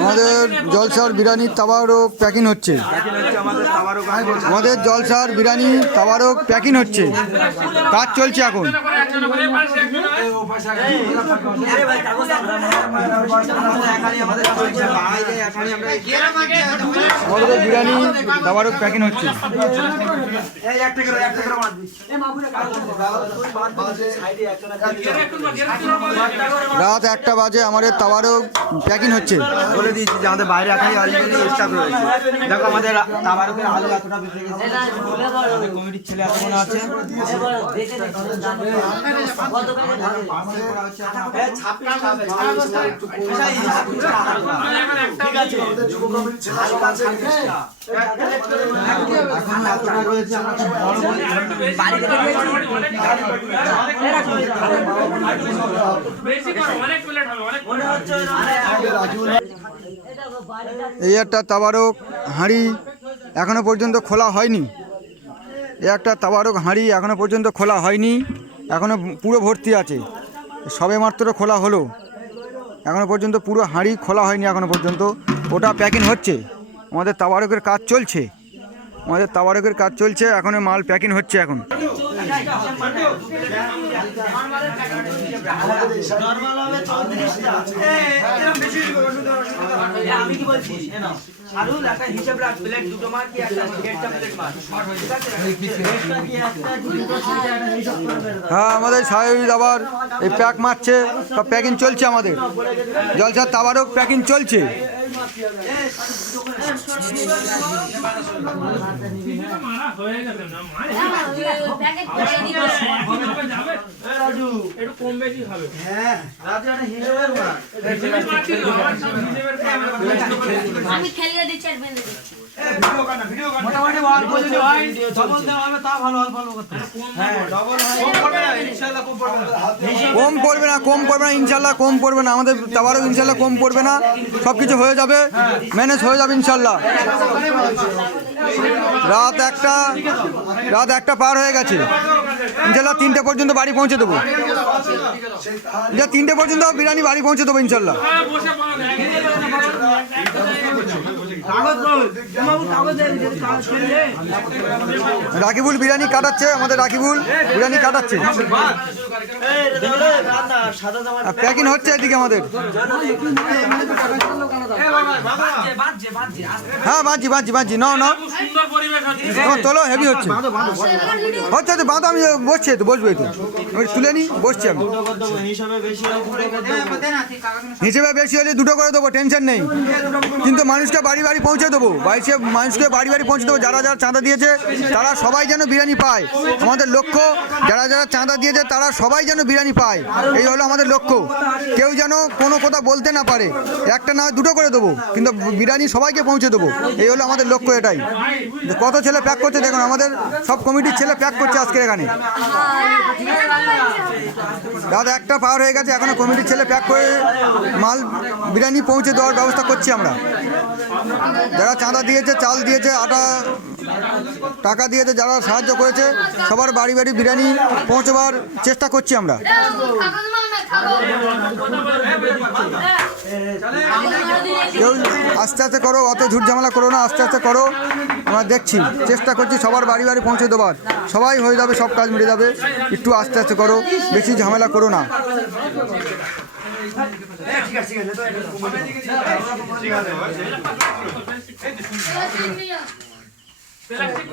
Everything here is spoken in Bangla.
আমাদের জলসার বিরিয়ানি তাওয়ারক প্যাকিং হচ্ছে। আমাদের জলসার বিরিয়ানি তাওয়ারক প্যাকিং হচ্ছে, কাজ চলছে এখন। আমাদের বিরিয়ানি তাওয়ারক প্যাকিং হচ্ছে। রাত 1টা বাজে আমাদের তাওয়ারক প্যাকিং হচ্ছে। বলে দিয়েছি যে আমাদের বাইরে একাই অলরেডি স্টক রয়েছে। দেখো আমাদের তাওয়ারকের আলু এতটা বেশি গেছে, আমাদের কমিটির ছেলে এত মনে আছে। এই একটা তাওয়ারক হাঁড়ি এখনো পর্যন্ত খোলা হয়নি। এই একটা তাওয়ারক হাঁড়ি এখনো পর্যন্ত খোলা হয়নি, এখনো পুরো ভর্তি আছে। সবে মাত্র খোলা হলো, এখনো পর্যন্ত পুরো হাঁড়ি খোলা হয়নি এখনো পর্যন্ত। ওটা প্যাকিং হচ্ছে। আমাদের তাওয়ারকের কাজ চলছে, আমাদের তাওয়ারকের কাজ চলছে, এখন মাল প্যাকিং হচ্ছে এখন। হ্যাঁ, আমাদের সাহেব আবার এই প্যাক মারছে, সব প্যাকিং চলছে। আমাদের জলসার তাওয়ারক প্যাকিং চলছে। কম পড়বে না, কম পড়বে না, ইনশাল্লাহ কম পড়বে না। আমাদের তাওয়ারক ইনশাল্লাহ কম পড়বে না, সব কিছু হয়ে যাবে, ম্যানেজ হয়ে যাবে ইনশাল্লাহ। রাত 1টা পার হয়ে গেছে। ইনশাল্লাহ 3টে পর্যন্ত বাড়ি পৌঁছে দেবো। 3টে পর্যন্ত বিরিয়ানি বাড়ি পৌঁছে দেবো ইনশাল্লাহ। রাকিবুল বিরিয়ানি কাটাচ্ছে, আমাদের রাকিবুল বিরিয়ানি কাটাচ্ছে। প্যাকিং হচ্ছে এদিকে আমাদের। হ্যাঁ, বাঁচছি নাও তোলো, হেভি হচ্ছে হচ্ছে বাঁধ। আমি বসছি, তো বসবো, তো আমি তুলে নিই, বসছি আমি। হিসেবে বেশি হলে 2টো করে দেবো, টেনশন নেই। কিন্তু মানুষকে বাড়ি বাড়ি পৌঁছে দেবো, মানুষকে বাড়ি বাড়ি পৌঁছে দেবো। যারা যারা চাঁদা দিয়েছে তারা সবাই যেন বিরিয়ানি পায়। আমাদের লক্ষ্য, যারা যারা চাঁদা দিয়েছে তারা সবাই যেন বিরিয়ানি পায়, এই হলো আমাদের লক্ষ্য। কেউ যেন কোনো কথা বলতে না পারে। একটা না হয় 2টো করে দেবো, কিন্তু বিরিয়ানি সবাইকে পৌঁছে দেবো, এই হলো আমাদের লক্ষ্য। এটাই। কত ছেলে প্যাক করছে দেখুন, আমাদের সব কমিটির ছেলে প্যাক করছে আজকে এখানে। রাত 1টা পার হয়ে গেছে, এখনো কমিটির ছেলে প্যাক করে মাল বিরিয়ানি পৌঁছে দেওয়ার ব্যবস্থা করছি আমরা। যারা চাঁদা দিয়েছে, চাল দিয়েছে, আটা টাকা দিয়েছে, যারা সাহায্য করেছে সবার বাড়ি বাড়ি বিরিয়ানি পৌঁছবার চেষ্টা করছি আমরা। কেউ আস্তে আস্তে করো, অত ঝুট ঝামেলা করো না, আস্তে আস্তে করো। আমরা দেখছি, চেষ্টা করছি সবার বাড়ি বাড়ি পৌঁছে দেওয়ার। সবাই হয়ে যাবে, সব কাজ মিটে যাবে। একটু আস্তে আস্তে করো, বেশি ঝামেলা করো না। প্লাস্টিক